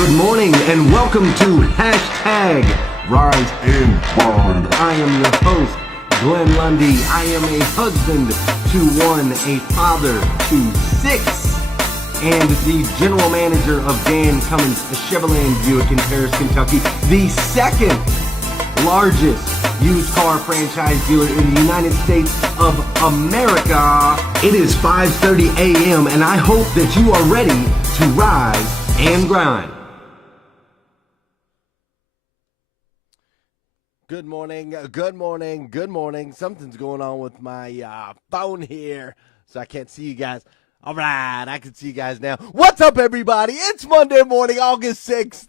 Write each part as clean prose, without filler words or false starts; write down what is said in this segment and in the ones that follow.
Good morning and welcome to Hashtag Rise and Grind. I am your host, Glenn Lundy. I am a husband to one, a father to six, and the general manager of Dan Cummins Chevrolet Buick in Paris, Kentucky, the second largest used car franchise dealer in the United States of America. It is 5:30 a.m. and I hope that you are ready to rise and grind. Good morning, good morning, good morning. Something's going on with my phone here, so I can't see you guys. All right, I can see you guys now. What's up, everybody? It's Monday morning, August 6th.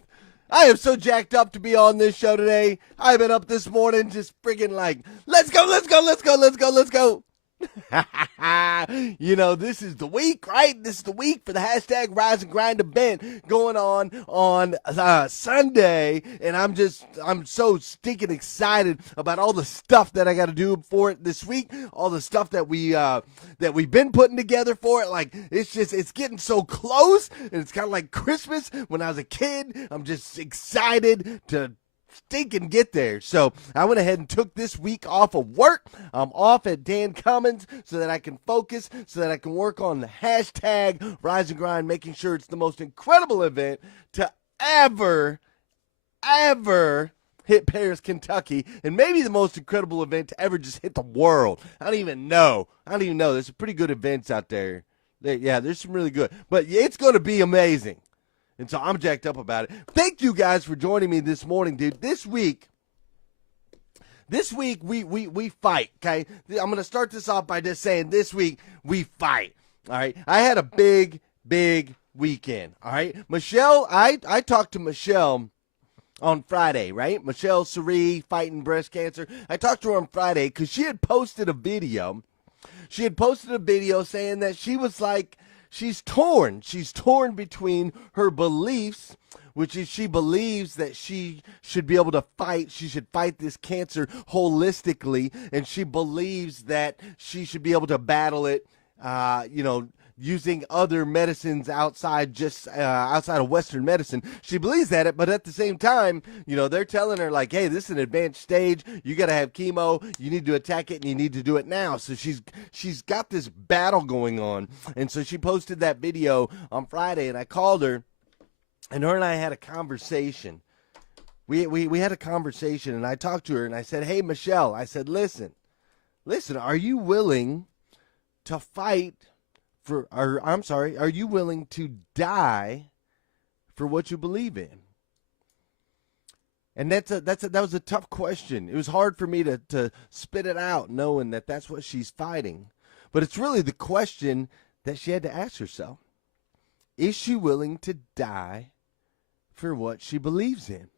I am so jacked up to be on this show today. I've been up this morning just friggin' like, let's go, let's go, let's go, let's go, let's go. You know, this is the week, right? This is the week for the Hashtag Rise and Grind event going on Sunday, and I'm so stinking excited about all the stuff that I got to do for it this week, all the stuff that we've been putting together for it. Like, it's getting so close, and it's kind of like Christmas when I was a kid. I'm just excited to stinking get there. So I went ahead and took this week off of work. I'm off at Dan Cummins so that I can focus, so that I can work on the Hashtag Rise and Grind, making sure it's the most incredible event to ever hit Paris, Kentucky, and maybe the most incredible event to ever just hit the world. I don't even know. There's some pretty good events out there. There's some really good. But it's going to be amazing. And so I'm jacked up about it. Thank you guys for joining me this morning, dude. This week we fight, okay? I'm going to start this off by just saying this week we fight, all right? I had a big weekend, all right? Michelle, I talked to Michelle on Friday, right? Michelle Cerie fighting breast cancer. I talked to her on Friday because she had posted a video. She had posted a video saying that she was like, she's torn. She's torn between her beliefs, which is she believes that she should be able to fight. She should fight this cancer holistically, and she believes that she should be able to battle it, using other medicines outside of Western medicine. She believes that, but at the same time, they're telling her like, hey, this is an advanced stage. You got to have chemo. You need to attack it, and you need to do it now. So she's got this battle going on, and so she posted that video on Friday, and I called her, and her and I had a conversation. We had a conversation, and I talked to her, and I said, hey, Michelle, I said, listen, are you willing to fight are you willing to die for what you believe in? And that was a tough question. It was hard for me to spit it out knowing that that's what she's fighting. But it's really the question that she had to ask herself. Is she willing to die for what she believes in?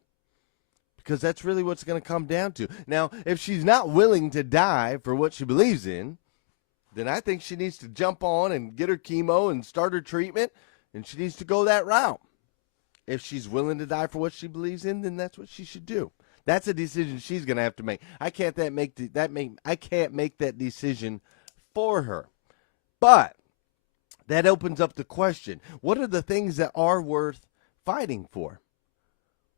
Because that's really what's going to come down to. Now, if she's not willing to die for what she believes in, then I think she needs to jump on and get her chemo and start her treatment, and she needs to go that route. If she's willing to die for what she believes in, then that's what she should do. That's a decision she's going to have to make. I can't make that decision for her. But that opens up the question, what are the things that are worth fighting for?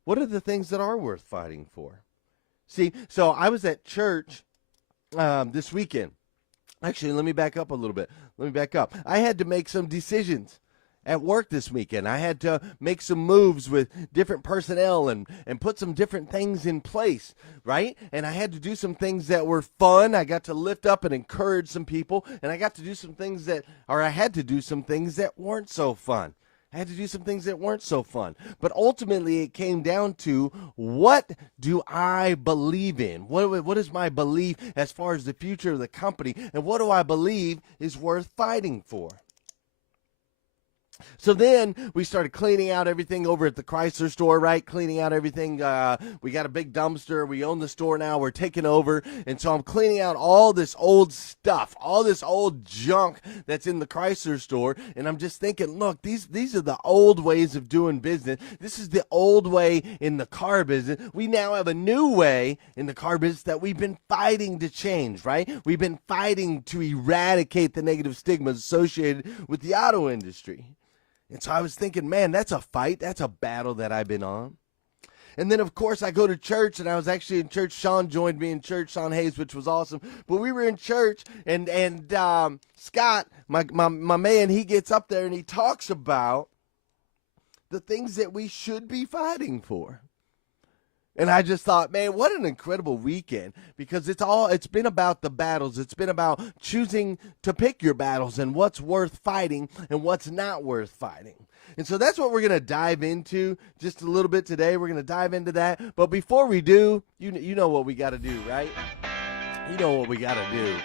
What are the things that are worth fighting for? See, so I was at church this weekend. Actually, let me back up a little bit. I had to make some decisions at work this weekend. I had to make some moves with different personnel and put some different things in place, right? And I had to do some things that were fun. I got to lift up and encourage some people, and I had to do some things that weren't so fun. But ultimately, it came down to, what do I believe in? What is my belief as far as the future of the company? And what do I believe is worth fighting for? So then we started cleaning out everything over at the Chrysler store, right? Cleaning out everything. We got a big dumpster. We own the store now. We're taking over. And so I'm cleaning out all this old stuff, all this old junk that's in the Chrysler store. And I'm just thinking, look, these are the old ways of doing business. This is the old way in the car business. We now have a new way in the car business that we've been fighting to change, right? We've been fighting to eradicate the negative stigmas associated with the auto industry. And so I was thinking, man, that's a fight. That's a battle that I've been on. And then, of course, I go to church, and I was actually in church. Sean joined me in church, Sean Hayes, which was awesome. But we were in church, and Scott, my man, he gets up there, and he talks about the things that we should be fighting for. And I just thought, man, what an incredible weekend, because it's been about the battles. It's been about choosing to pick your battles and what's worth fighting and what's not worth fighting. And so that's what we're going to dive into just a little bit today. We're going to dive into that. But before we do, you know what we got to do, right? You know what we got to do.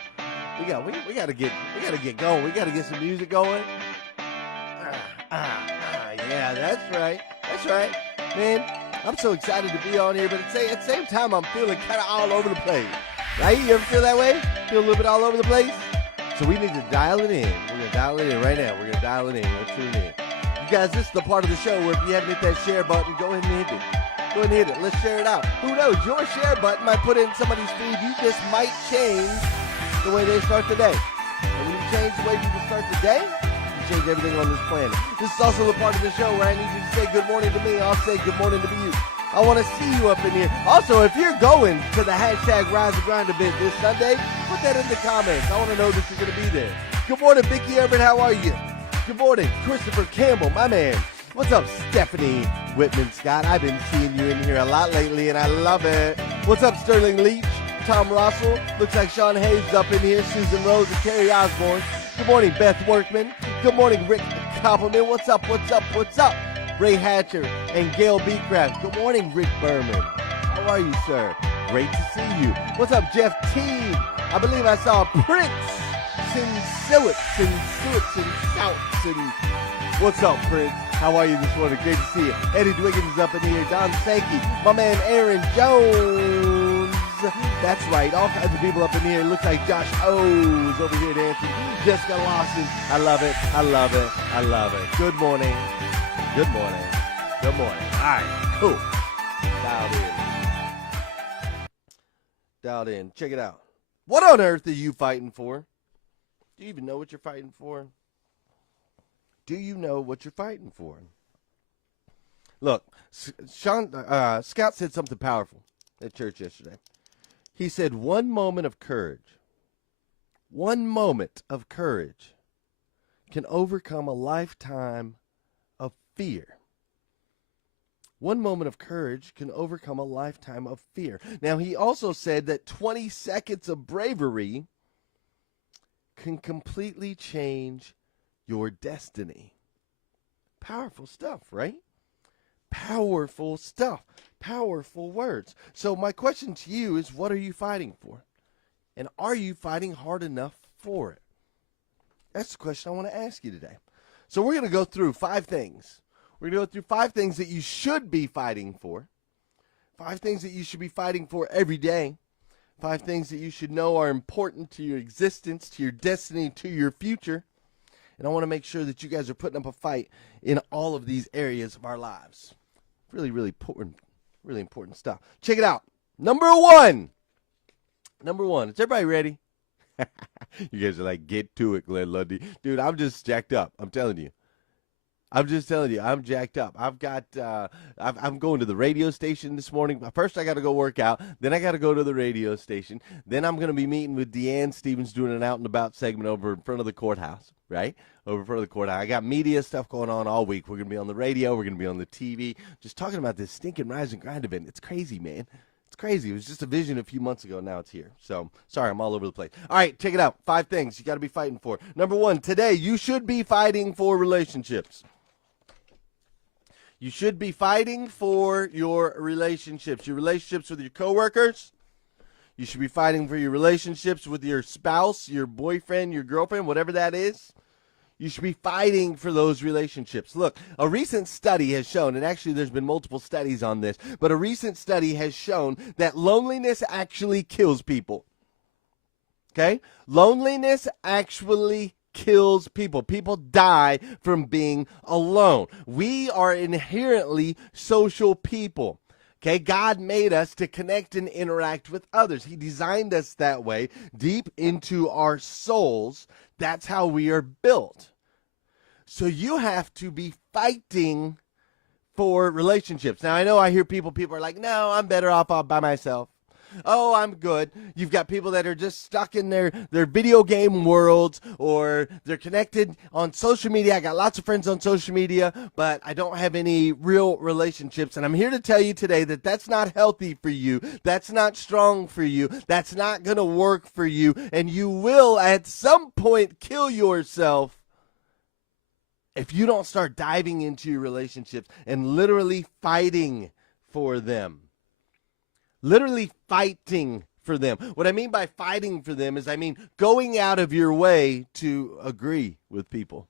We got to get going. We got to get some music going. Yeah, that's right. That's right. Man, I'm so excited to be on here, but at the same time, I'm feeling kind of all over the place. Right? You ever feel that way? Feel a little bit all over the place? So we need to dial it in. We're going to dial it in right now. We're going to dial it in. Let's tune in. You guys, this is the part of the show where if you haven't hit that share button, go ahead and hit it. Go ahead and hit it. Let's share it out. Who knows? Your share button might put it in somebody's feed. You just might change the way they start the day. And when you change the way people start the day, you change everything on this planet. This is also the part of the show where I need you to say good morning to me. I'll say good morning to you. I want to see you up in here. Also, if you're going to the hashtag Rise and Grind event this Sunday, put that in the comments. I want to know that you're going to be there. Good morning, Vicki Everett. How are you? Good morning, Christopher Campbell, my man. What's up, Stephanie Whitman Scott? I've been seeing you in here a lot lately, and I love it. What's up, Sterling Leach? Tom Russell. Looks like Sean Hayes is up in here. Susan Rose and Carrie Osborne. Good morning, Beth Workman. Good morning, Rick Compliment. What's up? What's up? What's up? Ray Hatcher and Gail Beecraft. Good morning, Rick Berman. How are you, sir? Great to see you. What's up, Jeff Teague? I believe I saw Prince Sin Shouts. What's up, Prince? How are you this morning? Great to see you. Eddie Dwiggins is up in here. Don Sankey. My man, Aaron Jones. That's right. All kinds of people up in here. It looks like Josh O's over here dancing. Jessica Lawson. I love it. I love it. I love it. Good morning. Good morning. Good morning. All right. Cool. Dialed in. Check it out. What on earth are you fighting for? Do you even know what you're fighting for? Do you know what you're fighting for? Look, Scott said something powerful at church yesterday. He said, one moment of courage can overcome a lifetime of fear. One moment of courage can overcome a lifetime of fear. Now, he also said that 20 seconds of bravery can completely change your destiny. Powerful stuff, right? Powerful stuff. Powerful words. So my question to you is, what are you fighting for? And are you fighting hard enough for it? That's the question I want to ask you today. So we're going to go through 5 things. We're going to go through 5 things that you should be fighting for. 5 things that you should be fighting for every day. 5 things that you should know are important to your existence, to your destiny, to your future. And I want to make sure that you guys are putting up a fight in all of these areas of our lives. Really, really important stuff. Check it out. Number one. Is everybody ready? You guys are like, get to it, Glenn Lundy. Dude, I'm just jacked up. I'm telling you. I'm jacked up. I'm going to the radio station this morning. First, I got to go work out. Then I got to go to the radio station. Then I'm going to be meeting with Deanne Stevens doing an out and about segment over in front of the courthouse, right? Over in front of the courthouse. I got media stuff going on all week. We're going to be on the radio. We're going to be on the TV. Just talking about this stinking Rise and Grind event. It's crazy, man. It's crazy. It was just a vision a few months ago. Now it's here. So, sorry, I'm all over the place. All right, check it out. 5 things you got to be fighting for. Number 1, today you should be fighting for relationships. You should be fighting for your relationships with your coworkers. You should be fighting for your relationships with your spouse, your boyfriend, your girlfriend, whatever that is. You should be fighting for those relationships. Look, a recent study has shown, and actually there's been multiple studies on this, but a recent study has shown that loneliness actually kills people. Okay? Loneliness actually kills people. People die from being alone. We are inherently social people. Okay, God made us to connect and interact with others. He designed us that way, deep into our souls. That's how we are built. So you have to be fighting for relationships. Now, I know I hear people are like, no, I'm better off by myself. Oh, I'm good. You've got people that are just stuck in their video game worlds, or they're connected on social media. I got lots of friends on social media, but I don't have any real relationships. And I'm here to tell you today that that's not healthy for you. That's not strong for you. That's not going to work for you. And you will at some point kill yourself if you don't start diving into your relationships and literally fighting for them. Literally fighting for them. What I mean by fighting for them is I mean going out of your way to agree with people.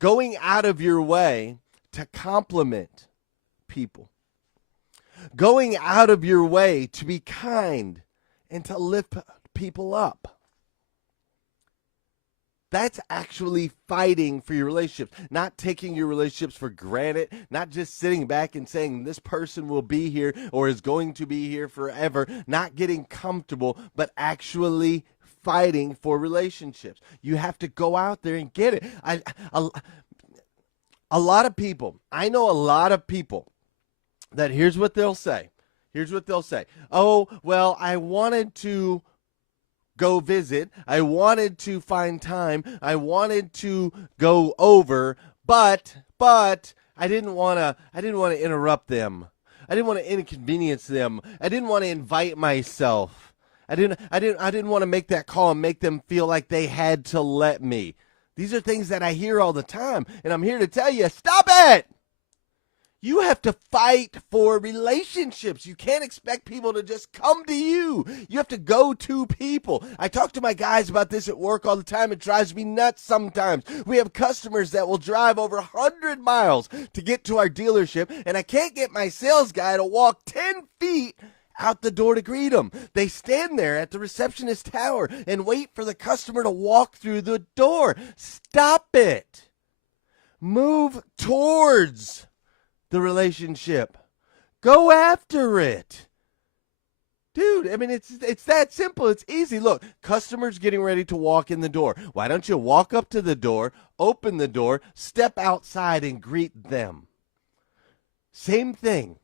Going out of your way to compliment people. Going out of your way to be kind and to lift people up. That's actually fighting for your relationships, not taking your relationships for granted, not just sitting back and saying this person will be here or is going to be here forever, not getting comfortable, but actually fighting for relationships. You have to go out there and get it. A lot of people, I know a lot of people that here's what they'll say. Here's what they'll say. Oh, well, I wanted to go visit. I wanted to find time. I wanted to go over, but I didn't want to interrupt them. I didn't want to inconvenience them. I didn't want to invite myself. I didn't want to make that call and make them feel like they had to let me. These are things that I hear all the time, and I'm here to tell you, stop it. You have to fight for relationships. You can't expect people to just come to you. You have to go to people. I talk to my guys about this at work all the time. It drives me nuts sometimes. We have customers that will drive over 100 miles to get to our dealership, and I can't get my sales guy to walk 10 feet out the door to greet them. They stand there at the receptionist tower and wait for the customer to walk through the door. Stop it. Move towards the relationship. Go after it. Dude, I mean, it's that simple. It's easy. Look, customers getting ready to walk in the door. Why don't you walk up to the door, open the door, step outside and greet them? Same thing.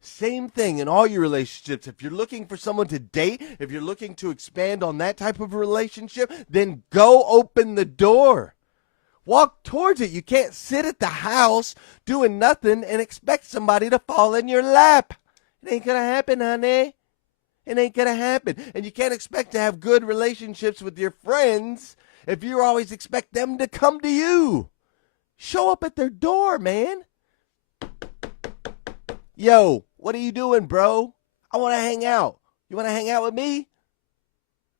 Same thing in all your relationships. If you're looking for someone to date, if you're looking to expand on that type of relationship, then go open the door. Walk towards it. You can't sit at the house doing nothing and expect somebody to fall in your lap. It ain't going to happen, honey. It ain't going to happen. And you can't expect to have good relationships with your friends if you always expect them to come to you. Show up at their door, man. Yo, what are you doing, bro? I want to hang out. You want to hang out with me?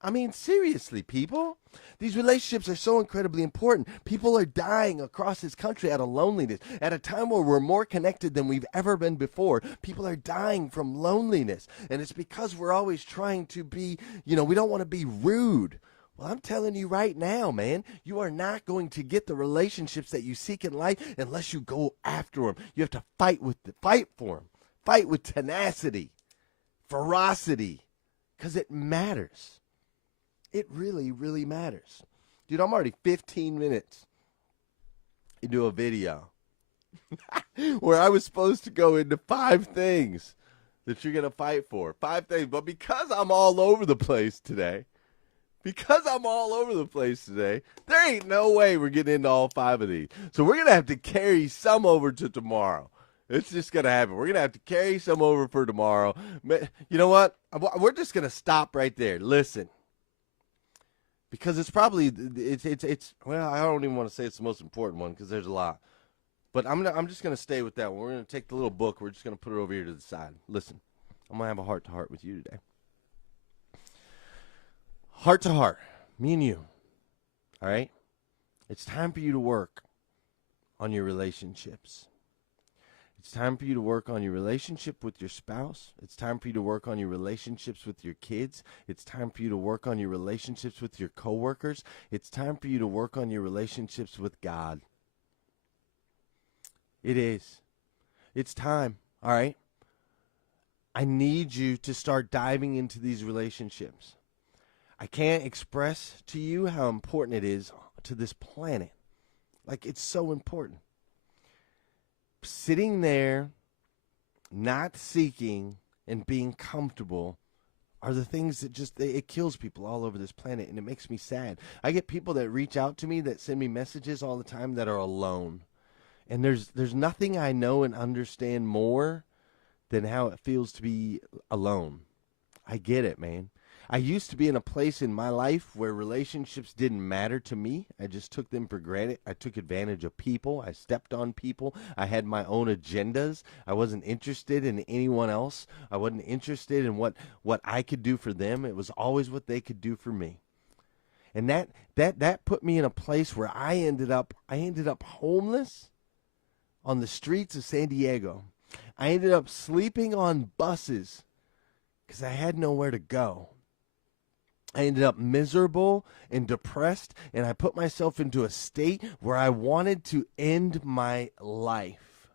I mean, seriously, people. These relationships are so incredibly important. People are dying across this country out of loneliness. At a time where we're more connected than we've ever been before, people are dying from loneliness. And it's because we're always trying to be, we don't want to be rude. Well, I'm telling you right now, man, you are not going to get the relationships that you seek in life unless you go after them. You have to fight for them. Fight with tenacity, ferocity, because it matters. It really, really matters. Dude, I'm already 15 minutes into a video where I was supposed to go into 5 things that you're going to fight for. 5 things. But because I'm all over the place today, there ain't no way we're getting into all 5 of these. So we're going to have to carry some over to tomorrow. It's just going to happen. We're going to have to carry some over for tomorrow. You know what? We're just going to stop right there. Listen. Because it's probably, well, I don't even want to say it's the most important one because there's a lot. But I'm just going to stay with that one. We're going to take the little book. We're just going to put it over here to the side. Listen, I'm going to have a heart-to-heart with you today. Heart-to-heart, me and you, all right? It's time for you to work on your relationships. It's time for you to work on your relationship with your spouse. It's time for you to work on your relationships with your kids. It's time for you to work on your relationships with your coworkers. It's time for you to work on your relationships with God. It is. It's time, all right? I need you to start diving into these relationships. I can't express to you how important it is to this planet Like, it's so important. Sitting there, not seeking, and being comfortable are the things that just, it kills people all over this planet, and it makes me sad. I get people that reach out to me, that send me messages all the time, that are alone. And there's nothing I know and understand more than how it feels to be alone. I get it, man. I used to be in a place in my life where relationships didn't matter to me. I just took them for granted. I took advantage of people. I stepped on people. I had my own agendas. I wasn't interested in anyone else. I wasn't interested in what I could do for them. It was always what they could do for me. And that put me in a place where I ended up homeless on the streets of San Diego. I ended up sleeping on buses because I had nowhere to go. I ended up miserable and depressed, and I put myself into a state where I wanted to end my life.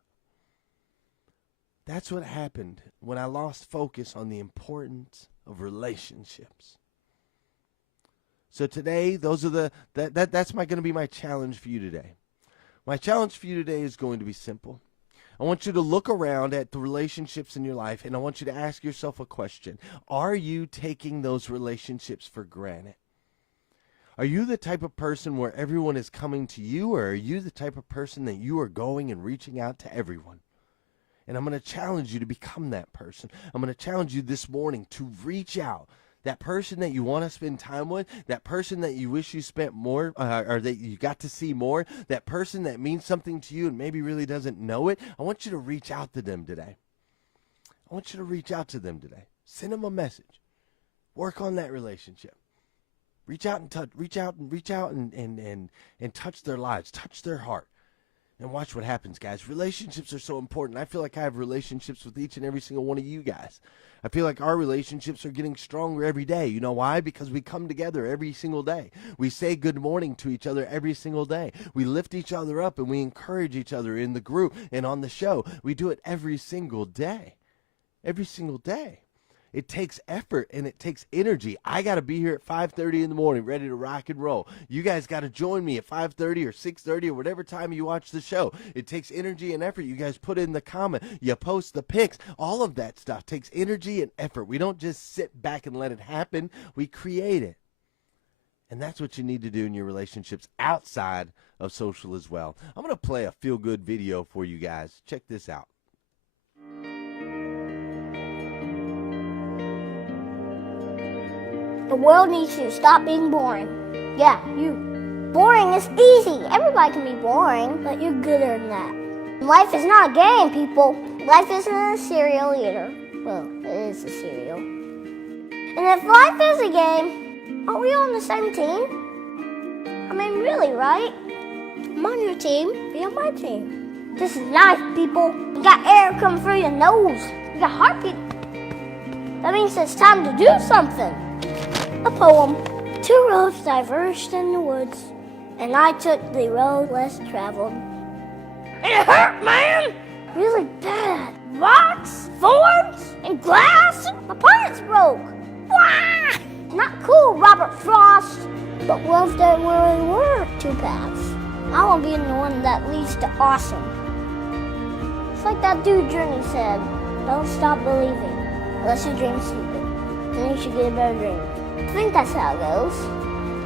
That's what happened when I lost focus on the importance of relationships. So today, that's going to be my challenge for you today. My challenge for you today is going to be simple. I want you to look around at the relationships in your life, and I want you to ask yourself a question. Are you taking those relationships for granted? Are you the type of person where everyone is coming to you, or are you the type of person that you are going and reaching out to everyone? And I'm going to challenge you to become that person. I'm going to challenge you this morning to reach out. That person that you want to spend time with, that person that you wish you spent more, or that you got to see more, that person that means something to you and maybe really doesn't know it, I want you to reach out to them today. I want you to reach out to them today. Send them a message. Work on that relationship. Reach out and touch their lives, touch their heart. And watch what happens, guys. Relationships are so important. I feel like I have relationships with each and every single one of you guys. I feel like our relationships are getting stronger every day. You know why? Because we come together every single day. We say good morning to each other every single day. We lift each other up and we encourage each other in the group and on the show. We do it every single day. Every single day. It takes effort and it takes energy. I got to be here at 5:30 in the morning ready to rock and roll. You guys got to join me at 5:30 or 6:30 or whatever time you watch the show. It takes energy and effort. You guys put in the comment. You post the pics. All of that stuff takes energy and effort. We don't just sit back and let it happen. We create it. And that's what you need to do in your relationships outside of social as well. I'm going to play a feel-good video for you guys. Check this out. The world needs to stop being boring. Yeah, you. Boring is easy. Everybody can be boring, but you're gooder than that. Life is not a game, people. Life isn't a cereal either. Well, it is a cereal. And if life is a game, aren't we all on the same team? I mean, really, right? I'm on your team. Be on my team. This is life, people. You got air coming through your nose. You got heartbeat. That means it's time to do something. A poem. Two roads diverged in the woods, and I took the road less traveled. It hurt, man! Really bad. Rocks, thorns, and glass. My parts broke. Wah! Not cool, Robert Frost. But what if there really were two paths? I want to be the one that leads to awesome. It's like that dude Journey said, don't stop believing unless you dream stupid. Then you should get a better dream. I think that's how it goes.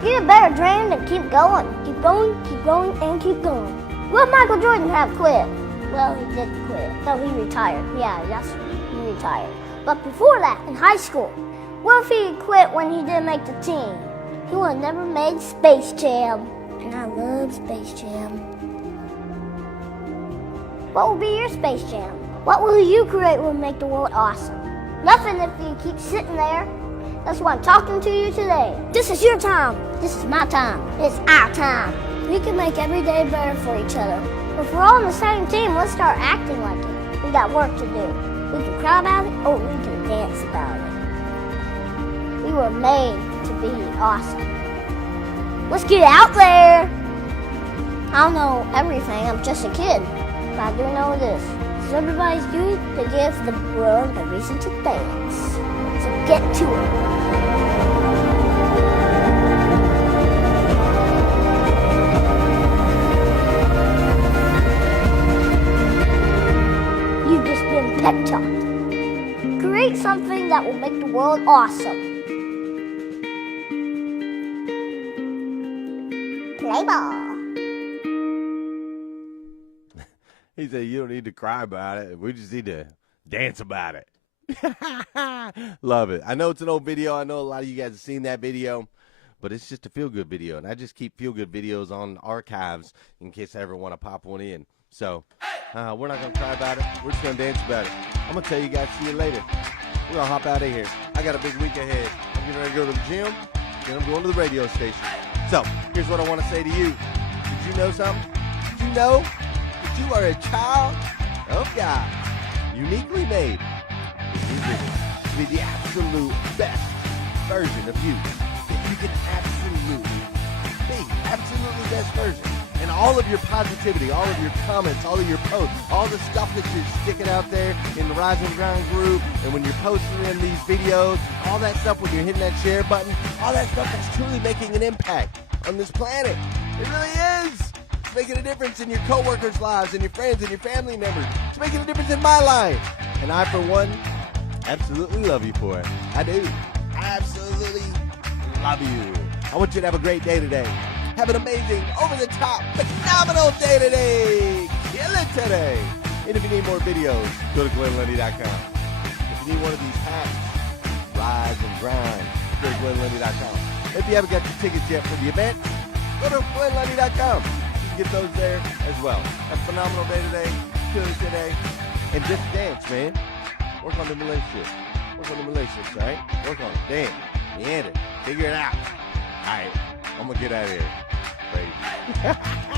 Get a better dream and keep going. Keep going, keep going, and keep going. Will Michael Jordan have quit? Well, he did quit. No, he retired. Yeah, yes, he retired. But before that, in high school, what if he quit when he didn't make the team? He would have never made Space Jam. And I love Space Jam. What will be your Space Jam? What will you create will make the world awesome? Nothing if you keep sitting there. That's why I'm talking to you today. This is your time. This is my time. It's our time. We can make every day better for each other. If we're all on the same team, let's start acting like it. We got work to do. We can cry about it, or we can dance about it. We were made to be awesome. Let's get out there. I don't know everything. I'm just a kid. But I do know this. It's everybody's duty to give the world a reason to dance. So get to it. make the world awesome. Play ball. He said, you don't need to cry about it. We just need to dance about it. Love it. I know it's an old video. I know a lot of you guys have seen that video, but it's just a feel-good video. And I just keep feel-good videos on archives in case I ever want to pop one in. So we're not going to cry about it. We're just going to dance about it. I'm going to tell you guys, see you later. We're going to hop out of here. I got a big week ahead. I'm getting ready to go to the gym. Then I'm going to the radio station. So here's what I want to say to you. Did you know something? Did you know that you are a child of God, uniquely made to be the absolute best version of you that you can absolutely best version. And all of your positivity, all of your comments, all of your posts, all the stuff that you're sticking out there in the Rise and Grind group, and when you're posting in these videos, all that stuff when you're hitting that share button, all that stuff is truly making an impact on this planet. It really is. It's making a difference in your coworkers' lives and your friends and your family members. It's making a difference in my life. And I, for one, absolutely love you for it. I do. I absolutely love you. I want you to have a great day today. Have an amazing, over-the-top, phenomenal day today. Kill it today. And if you need more videos, go to GlennLundy.com. If you need one of these hacks, Rise and Grind, go to GlennLundy.com. If you haven't got your tickets yet for the event, go to GlennLundy.com. You can get those there as well. Have a phenomenal day today. Kill it today. And just dance, man. Work on the relationship. Work on the relationships, all right? Work on it. Dance. You end it. Figure it out. All right. I'm going to get out of here. Crazy.